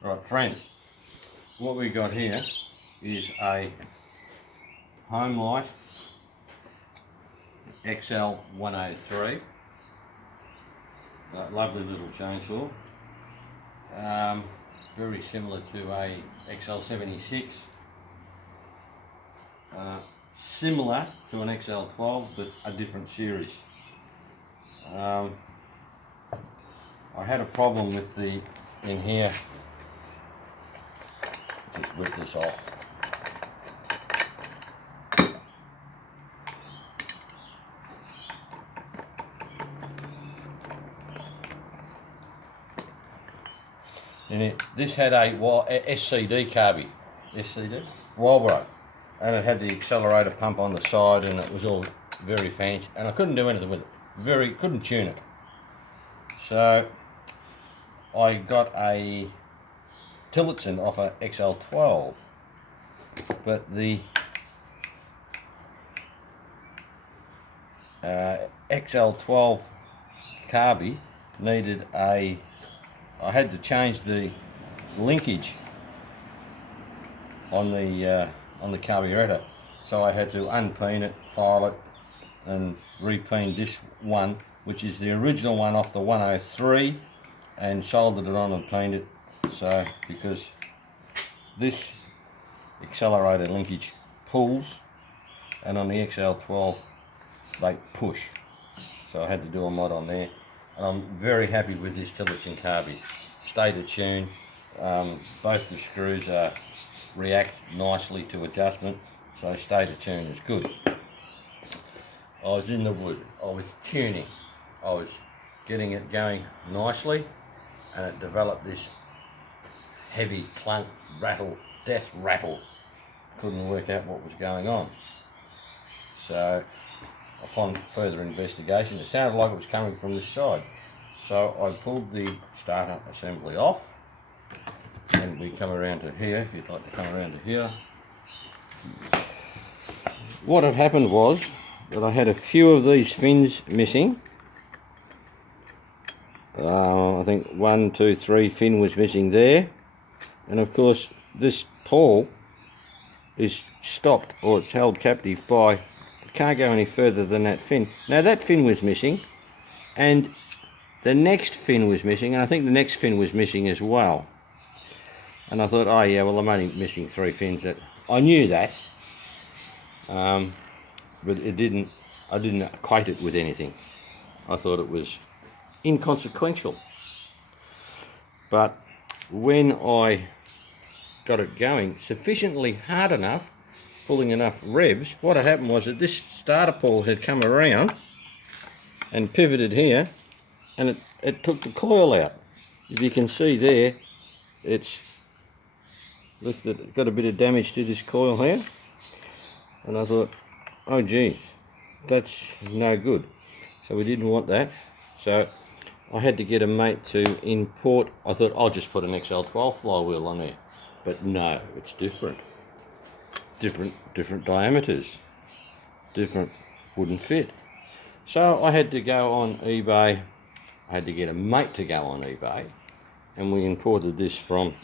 Right, friends, what we got here is a Homelite XL103. Lovely little chainsaw. Very similar to a XL76. Similar to an XL12, but a different series. I had a problem with the in here. Just rip this off. And this had a SCD carby, SCD, Wildbro, and it had the accelerator pump on the side, and it was all very fancy, and I couldn't do anything with it. Couldn't tune it. So I got a Tillotson off a XL12, but the XL12 carby needed I had to change the linkage on the carburetor, so I had to unpeen it, file it, and repeen this one, which is the original one off the 103, and soldered it on and peened it. So because this accelerator linkage pulls, and on the XL12 they push, so I had to do a mod on there. And I'm very happy with this Tillotson carby. Stayed attuned. Both the screws react nicely to adjustment, so stayed attuned is good. I was in the wood. I was tuning. I was getting it going nicely, and it developed this heavy clunk, rattle, death rattle. Couldn't work out what was going on. So upon further investigation, it sounded like it was coming from this side. So I pulled the starter assembly off, and we come around to here, if you'd like to come around to here. What had happened was that I had a few of these fins missing. I think 1, 2, 3 fin was missing there. And of course this pawl is stopped, or it's held captive by, it can't go any further than that fin. Now that fin was missing, and the next fin was missing, and I think the next fin was missing as well. And I thought, oh yeah, well I'm only missing 3 fins. That I knew that, but I didn't equate it with anything. I thought it was inconsequential. But when I got it going sufficiently hard enough, pulling enough revs, what had happened was that this starter pawl had come around and pivoted here, and it took the coil out. If you can see there, it's lifted, got a bit of damage to this coil here, and I thought, oh geez, that's no good. So we didn't want that. So I had to get a mate to import. I thought I'll just put an XL12 flywheel on there, but no, it's different. Different diameters, different, wouldn't fit. So I had to go on eBay. I had to get a mate to go on eBay, and we imported this from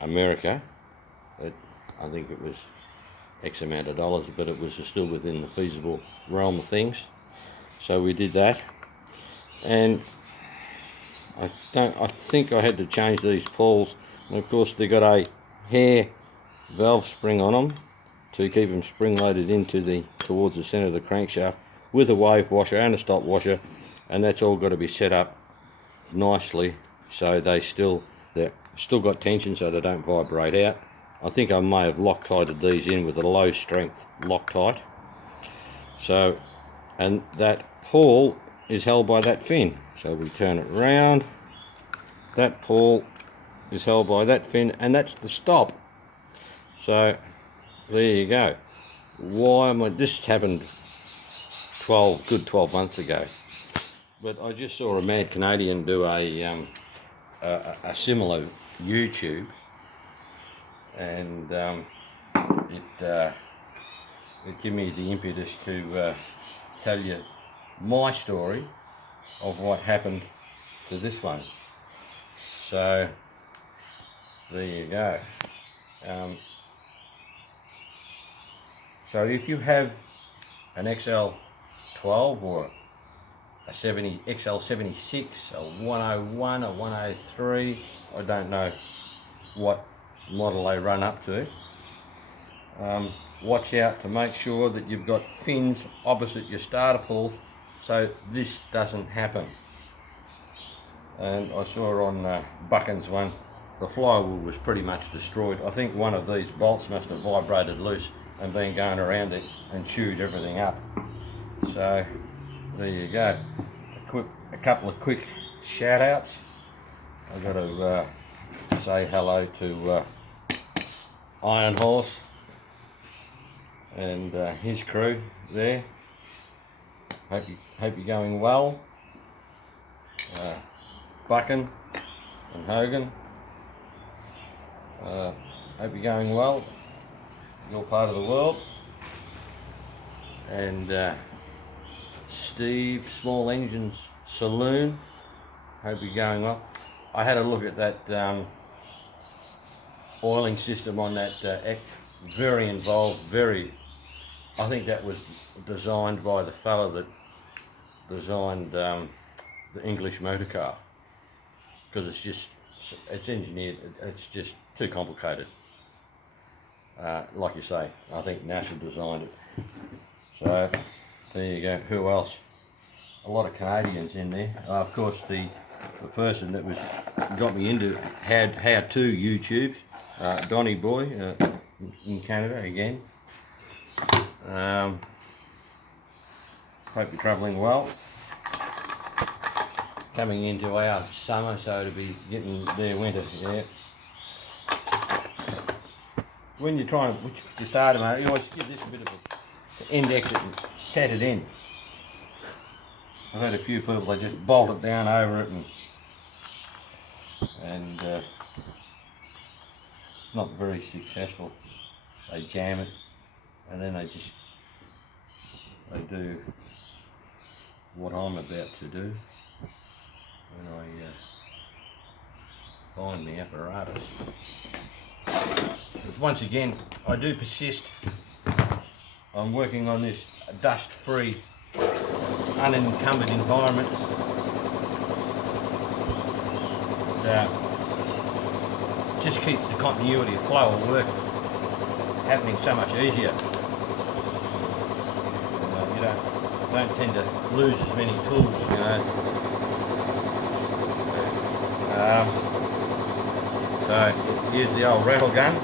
America. I think it was X amount of dollars, but it was still within the feasible realm of things. So we did that, and I think I had to change these pawls, and of course they got a hair valve spring on them to keep them spring loaded into towards the center of the crankshaft, with a wave washer and a stop washer, and that's all got to be set up nicely so they've still got tension, so they don't vibrate out. I think I may have Loctited these in with a low strength Loctite. So, and that pawl is held by that fin, so we turn it round, that pawl is held by that fin, and that's the stop. So there you go. This happened 12 months ago, but I just saw a mad Canadian do a similar YouTube, and it gave me the impetus to tell you my story of what happened to this one. So there you go. So if you have an XL12 or a XL76, a 101, a 103, I don't know what model they run up to. Watch out to make sure that you've got fins opposite your starter pulls so this doesn't happen. And I saw on Buchan's one, the flywheel was pretty much destroyed. I think one of these bolts must have vibrated loose and been going around it and chewed everything up. So there you go. A couple of quick shout outs. I've got to say hello to Iron Horse and his crew there. Hope you're going well. Buchan and Hogan. Hope you're going well. Your part of the world. And Steve, Small Engines Saloon. Hope you're going well. I had a look at that oiling system on that. Very involved. I think that was designed by the fellow that designed the English motor car, because it's engineered. It's just too complicated. Like you say, I think NASA designed it. So there you go. Who else? A lot of Canadians in there. Of course, the person that got me into how-to YouTubes, Donny Boy in Canada again. Hope you're travelling well. Coming into our summer, so to be getting their winter. Yeah. When you're trying to start them, you always give this a bit of a index it and set it in. I've had a few people that just bolt it down over it and it's not very successful. They jam it and then they do what I'm about to do when I find the apparatus. But once again, I do persist. I'm working on this dust-free, unencumbered environment. Just keeps the continuity of flow of work happening so much easier. You don't tend to lose as many tools, you know. So here's the old rattle gun.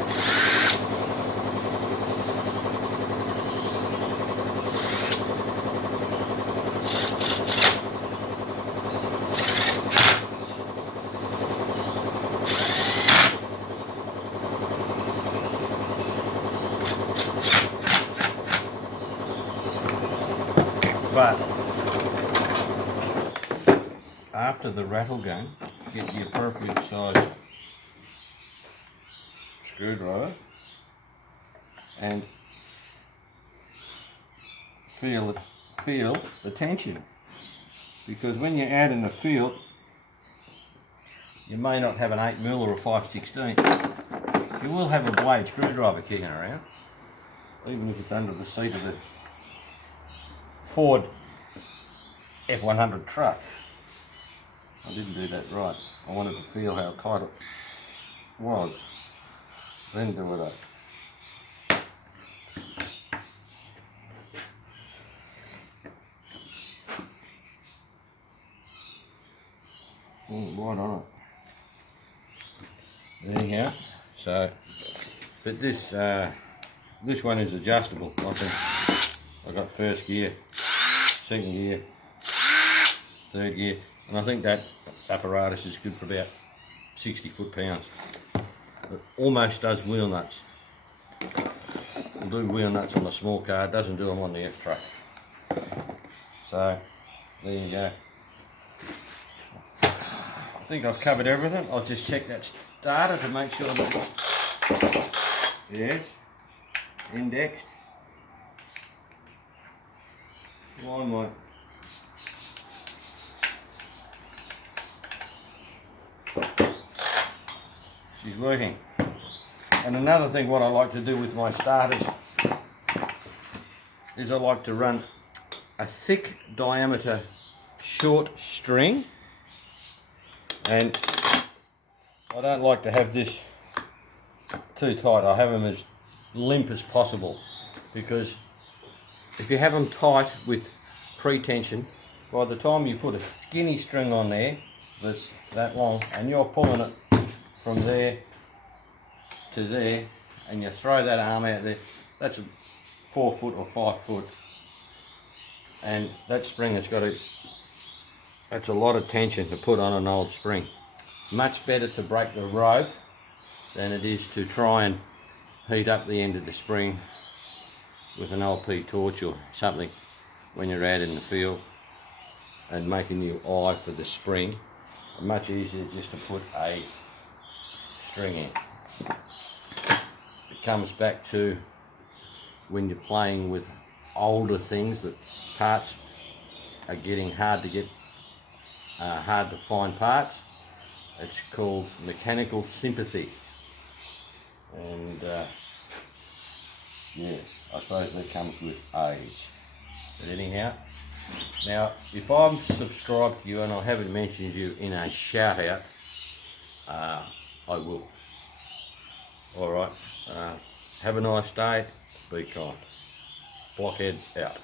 But after the rattle gun, get the appropriate size screwdriver and feel the tension, because when you're out in the field you may not have an 8mm or a 5/16. You will have a blade screwdriver kicking around, even if it's under the seat of the Ford F100 truck. I didn't do that right. I wanted to feel how tight it was, then do it up. Right on it. There you go. So, but this one is adjustable. I think I got first gear, second gear, third gear, and I think that apparatus is good for about 60 foot-pounds. It almost does wheel nuts. It'll do wheel nuts on the small car, it doesn't do them on the F truck. So there you go. I think I've covered everything. I'll just check that starter to make sure that, yes, indexed. Line might. she's working. And another thing what I like to do with my starters is I like to run a thick diameter short string, and I don't like to have this too tight. I have them as limp as possible, because if you have them tight with pre-tension, by the time you put a skinny string on there that's that long and you're pulling it from there to there and you throw that arm out there, that's 4 foot or 5 foot, and that spring has got that's a lot of tension to put on an old spring. Much better to break the rope than it is to try and heat up the end of the spring with an LP torch or something when you're out in the field and making your eye for the spring. Much easier just to put a string in. It comes back to when you're playing with older things, that parts are getting hard to get, hard to find parts. It's called mechanical sympathy, and yes, I suppose that comes with age. But anyhow, now if I'm subscribed to you and I haven't mentioned you in a shout out, I will. Alright, have a nice day, be kind. Blockhead out.